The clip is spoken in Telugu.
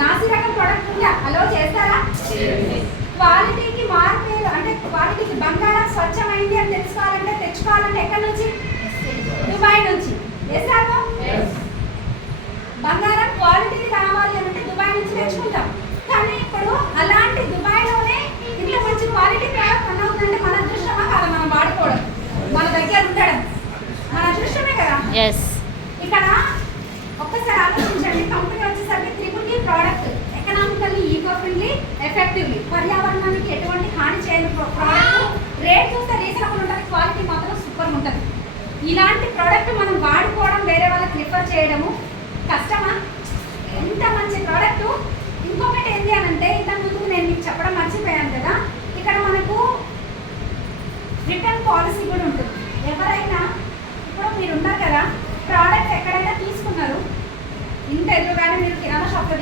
నాసి రకం ప్రోడక్ట్ ఉందా అలో చేస్తారా? క్వాలిటీకి మార్పేలు అంటే క్వాలిటీకి బంగారం స్వచ్ఛమైంది అని తెలుసుకోవాలంటే తెచ్చుకోవాలంటే ఎక్కడి నుంచి? దుబాయ్ నుంచి. చేస్తాము బంగారం క్వాలిటీ కావాలి అంటే దుబాయ్ నుంచి తెచ్చుకుంటాం. కానీ ఇప్పుడు అలాంటి దుబాయ్లోనే ఇంత మంచి క్వాలిటీ ప్రోడక్ట్ రన్ అవుతుందంటే మన అదృష్టమా కాదా? మనం వాడుకోవడం, మన దగ్గర ఉండడం మన అదృష్టమే కదా. ఇక్కడ ఒక్కసారి ఆలోచించండి. కంపెనీ వచ్చేసరికి triple product, economically, eco friendly, effectively, పర్యావరణానికి ఎటువంటి హాని చేయని ప్రోడక్ట్. రేట్ చూస్తే రీజనబుల్ ఉంటుంది, క్వాలిటీ మాత్రం సూపర్ ఉంటుంది. ఇలాంటి ప్రోడక్ట్ మనం వాడుకోవడం, వేరే వాళ్ళకి రిఫర్ చేయడము కష్టమా? ఎంత మంచి ప్రోడక్ట్. ఇంకొకటి ఏంటి అని అంటే ఇంతకుముందు నేను మీకు చెప్పడం మర్చిపోయాను కదా, ఇక్కడ మనకు రిటర్న్ పాలసీ కూడా ఉంటుంది. ఎవరైనా ఇప్పుడు మీరు ఉన్నారు కదా, ప్రోడక్ట్ ఎక్కడైనా తీసుకున్నారు, ఇంత ఎదురుగానే మీరు కిరాణా షాప్లో